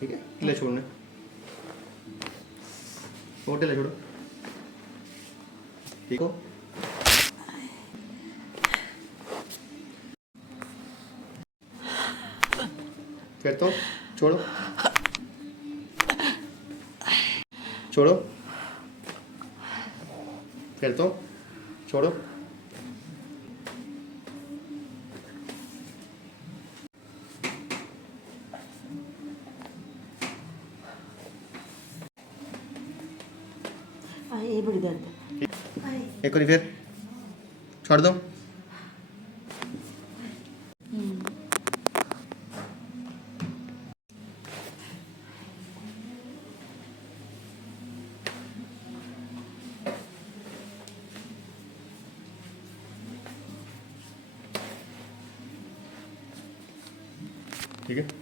ठीक है, ढीला छोड़ना, और ढीला छोड़ो, ठीक हो। फिर तो छोड़ो, छोड़ो, फिर तो छोड़ो, ये बड़ी दर्द है। एक बार फिर छोड़ दो। ठीक है,